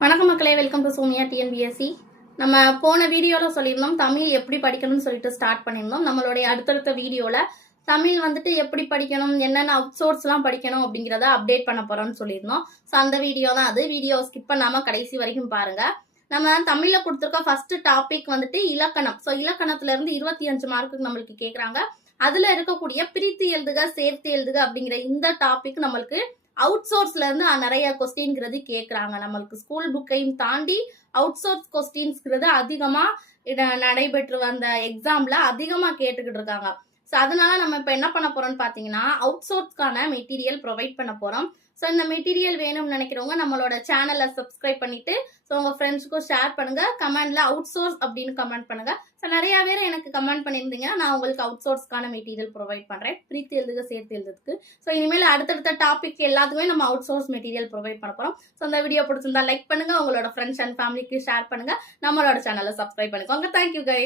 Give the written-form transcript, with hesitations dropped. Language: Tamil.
வணக்கம் மக்களே, வெல்கம் டு சோமியா டிஎன்பிஎஸ்சி. நம்ம போன வீடியோவில் சொல்லியிருந்தோம் தமிழ் எப்படி படிக்கணும்னு சொல்லிட்டு ஸ்டார்ட் பண்ணியிருந்தோம். நம்மளுடைய அடுத்தடுத்த வீடியோவில் தமிழ் வந்துட்டு எப்படி படிக்கணும், என்னென்ன அவுட்சோர்ஸ்லாம் படிக்கணும் அப்படிங்கிறத அப்டேட் பண்ண போகிறோம்னு சொல்லியிருந்தோம். ஸோ அந்த வீடியோ தான் அது. வீடியோ ஸ்கிப் பண்ணாமல் கடைசி வரைக்கும் பாருங்கள். நம்ம தமிழில் கொடுத்துருக்க ஃபர்ஸ்ட் டாபிக் வந்துட்டு இலக்கணம். ஸோ இலக்கணத்துலேருந்து 25 மார்க்குக்கு நம்மளுக்கு கேட்குறாங்க. அதில் இருக்கக்கூடிய பிரித்து எழுதுக, சேர்த்து எழுதுக அப்படிங்கிற இந்த டாபிக் நம்மளுக்கு அவுட் சோர்ஸ்ல இருந்து நிறைய கொஸ்டின்ங்கிறது கேட்கறாங்க. நம்மளுக்கு ஸ்கூல் புக்கையும் தாண்டி அவுட் சோர்ஸ் கொஸ்டின்ஸ்ங்கிறது அதிகமா நடைபெற்று வந்த எக்ஸாம்ல அதிகமா கேட்டுக்கிட்டு இருக்காங்க. ஸோ அதனால நம்ம இப்போ என்ன பண்ண போறோம்னு பார்த்தீங்கன்னா, அவுட் சோர்ஸ்க்கான மெட்டீரியல் ப்ரொவைட் பண்ண போறோம். ஸோ இந்த மெட்டீரியல் வேணும்னு நினைக்கிறவங்க நம்மளோட சேனலை சப்ஸ்கிரைப் பண்ணிட்டு ஸோ உங்க ஃப்ரெண்ட்ஸுக்கும் ஷேர் பண்ணுங்க. கமெண்ட்ல அவுட் சோர்ஸ் அப்படின்னு கமெண்ட் பண்ணுங்க. ஸோ நிறைய பேர் எனக்கு கமெண்ட் பண்ணியிருந்தீங்கன்னா நான் உங்களுக்கு அவுட் சோர்ஸ்க்கான மெட்டீரியல் ப்ரொவைட் பண்றேன், பிரித்து எழுதுக சேர்த்து எழுதுறதுக்கு. ஸோ இனிமேல் அடுத்தடுத்த டாபிக் எல்லாத்துக்குமே நம்ம அவுட் சோர்ஸ் மெட்டீரியல் ப்ரொவைட் பண்ண போறோம். ஸோ இந்த வீடியோ பிடிச்சிருந்தா லைக் பண்ணுங்க, உங்களோட ஃப்ரெண்ட்ஸ் அண்ட் ஃபேமிலிக்கு ஷேர் பண்ணுங்க, நம்மளோட சேனலை சப்ஸ்கிரைப் பண்ணிக்கோங்க. தேங்க்யூ கை.